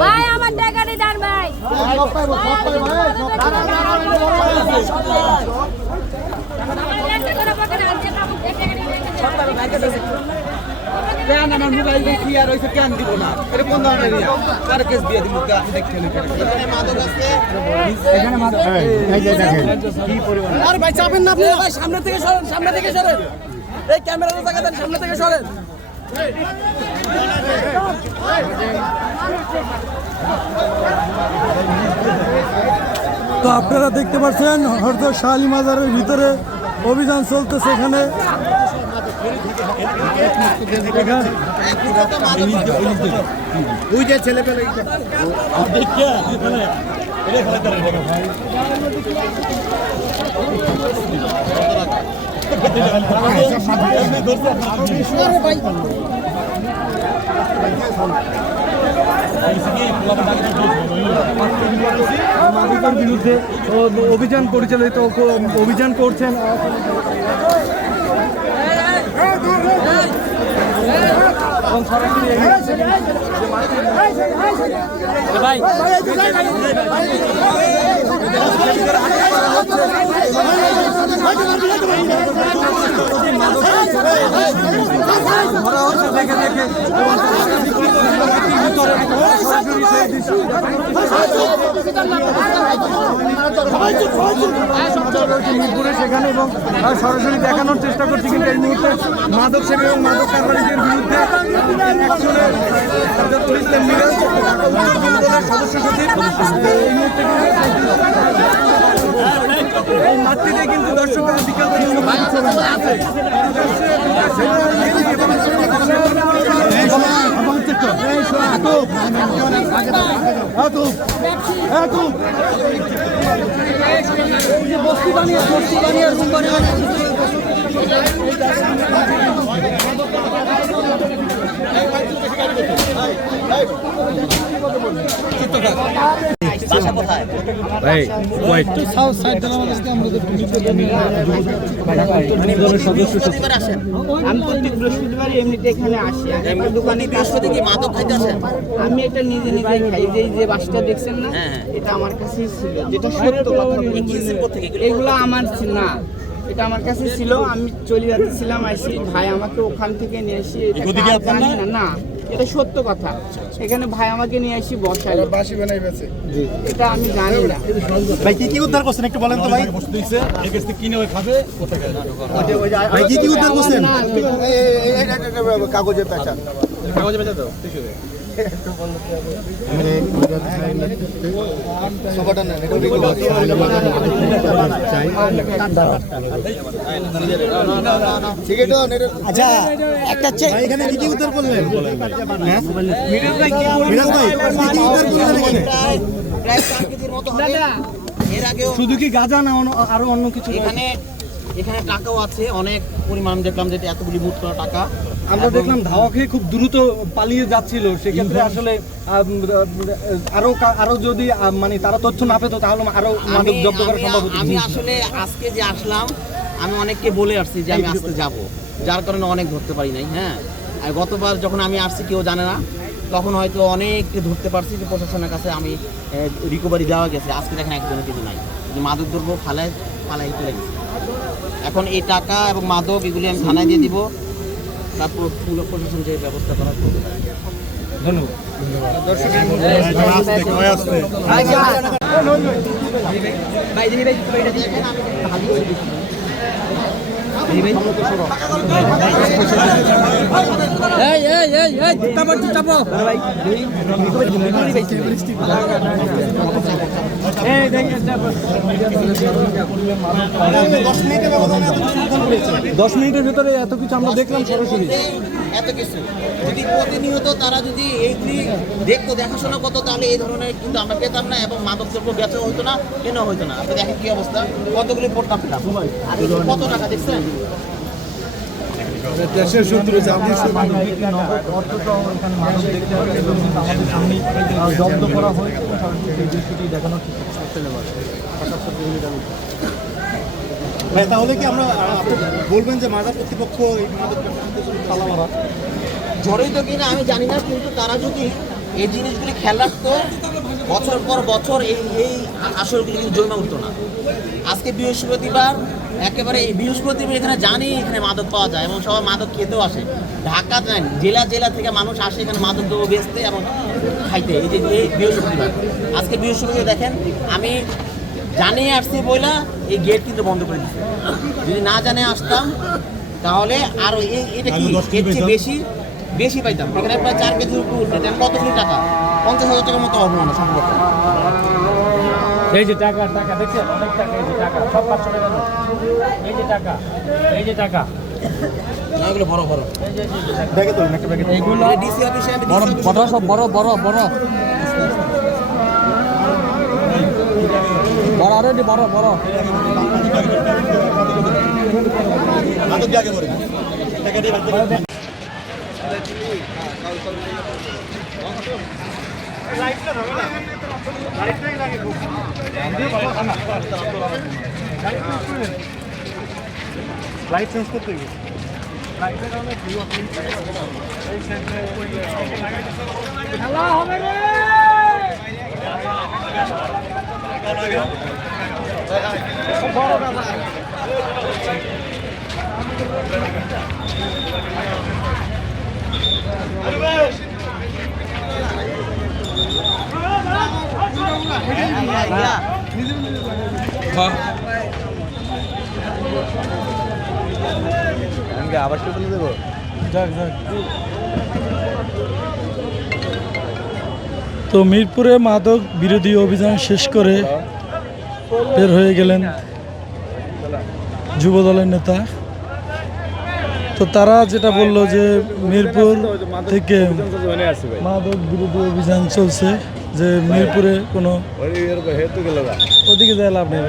ভাই আমার টাকাটি দেন ভাই। আমার মোবাইল দেখি আর ওইসব কেন দিব না, এটা কোন ধরনের কার কেস দিয়ে দিব আর ভাই চাপেন না আপনি, ভাই সামনে থেকে সরেন, সামনে থেকে সরেন, এই ক্যামেরার জায়গা দেন, সামনে থেকে সরেন। তো আপনারা দেখতে পাচ্ছেন হরদর শাহ আলী মাজারের ভিতরে অভিযান চলতেছে। এখানে ছেলে পেলে মাদকের বিরুদ্ধে অভিযান পরিচালিত অভিযান করছেন। ভাই দেখে দেখে মিরপুরে সেখানে এবং সরাসরি দেখানোর চেষ্টা করছি, কিন্তু এই মুহূর্তে মাদক সেবী এবং মাদক কারবারিদের বিরুদ্ধে সদস্য সচিব এই মুহূর্তে এই মাতৃতে কিন্তু দর্শকরা বিকাল বস্তি বানিয়ে আমি প্রত্যেক বৃহস্পতিবার এমনিতে এখানে আসি, দোকানে মাদক খাইতে আসেন। আমি এটা নিজে নিজে খাই, যে বাসটা দেখছেন না, এটা আমার কাছেই ছিল, যেটা সত্য কথা। এগুলো আমার না, এটা আমার কাছে ছিল, আমি চলে যাচ্ছিলাম, আসি ভাই আমাকে ওখান থেকে নিয়ে এসে না, এটা সত্য কথা। এখানে ভাই আমাকে নিয়ে আসি বসাই, এটা আমি জানি না। ভাই কি উদ্ধার করছেন একটু বলেন তো ভাই। কিনে খাবে ভাই কি উদ্ধার করছেন? কাগজের পেঁচা, কাগজের পেঁচা তো আচ্ছা একটা চেক এখানে কি উদ্ধার করলেন? মিরাজ ভাই কি উদ্ধার করলেন এখানে? প্রায় 4 কেজির মতো হবে। এর আগে শুধু কি গাঁজা না আরো অন্য কিছু? এখানে টাকাও আছে অনেক পরিমাণ, দেখলাম যেটা এতগুলি মুঠ করা টাকা। আমরা দেখলাম ধাওয়া খেয়ে খুব দ্রুত পালিয়ে যাচ্ছিল, সেক্ষেত্রে আসলে আরো যদি মানে তারা তথ্য না পেত তাহলে আরো মাদক জব্দ করা সম্ভব হতো। আমি আসলে আজকে যে আসলাম, আমি অনেককে বলে আসছি যে আমি আজকে যাব, যার কারণে অনেক ধরতে পারি নাই। হ্যাঁ, আর গতবার যখন আমি আসছি কেউ জানে না, তখন হয়তো অনেককে ধরতে পারছি, যে প্রশাসনের কাছে আমি রিকভারি দেওয়া গেছে। আজকে দেখেন একজনের কিছু নাই, যে মাদক দ্রব্য পালাই চলে গেছে। এখন এই টাকা এবং মাদক এগুলি আমি থানায় দিয়ে দিব, তারপর পুরো প্রশাসন যে ব্যবস্থা করার করবে। ধন্যবাদ। 10 মিনিটের ভিতরে এত কিছু আমরা দেখলাম সরাসরি। এত কিছু যদি প্রতিনিয়ত তারা যদি এইগুলি দেখতো, দেখাশোনা করতো, তাহলে এই ধরনের কিন্তু আমরা পেতাম না এবং মাদক দ্রব্য বেচা হতো না, কেন হতো না। আপনি দেখেন কি অবস্থা, কতগুলি পড়তাম পেতাম, আর এই কত টাকা দেখছেন। দেশের শত্রু জব্দ করা হয় দেখানোর তাহলে কি আমরা বলবেন যে মাদক কর্তৃপক্ষ তালা মারা জড়িত কিনা আমি জানি না, কিন্তু তারা যদি এই জিনিসগুলি খেয়াল রাখতো, বছর পর বছর এই আসরগুলি কিন্তু জমে উঠতো না। আজকে বৃহস্পতিবার, একেবারে এই বৃহস্পতিবার এখানে জানি এখানে মাদক পাওয়া যায় এবং সবাই মাদক খেতেও আসে। ঢাকা যায় জেলা জেলা থেকে মানুষ আসে এখানে মাদক দ্রব্য বেচতে এবং খাইতে। এই যে এই বৃহস্পতিবার, আজকে বৃহস্পতিবার দেখেন আমি জানিয়ে আসছি বইলা এই গেট কিন্তু বন্ধ করে দিচ্ছে। যদি না জানে আসতাম তাহলে আরো এটা কি এর চেয়ে বেশি পাইতাম। এখানে প্রায় 4 কেজির উপর উঠবে, কতগুলি টাকা, 50,000 টাকার মতো হবে না সম্ভবত। এই যে টাকা দেখছেন, অনেক টাকা, এই যে টাকা সব 500 টাকা নোট। এই যে টাকা, এই যে টাকা, এগুলো বড় বড় দেখে তো একটা ব্যাগে এগুলো ডিসি অফিসে বড় বড় সব বড় বড় বড় বড় আরো বড় বড় মাদক দিয়ে আগে করে টাকা দিয়ে বাদ করে লাইট চেঞ্জ করতে গিয়ে খেলা হবে রে আবার কি বলে দেবো তো মিরপুরে মাদক বিরোধী অভিযান শেষ করে বের হয়ে গেলেন যুবদলের নেতা। তো তারা যেটা বললো যে মিরপুর থেকে মাদক বিরোধী অভিযান চলছে, যে মিরপুরে কোনো ওদিকে যায় লাভ নেই।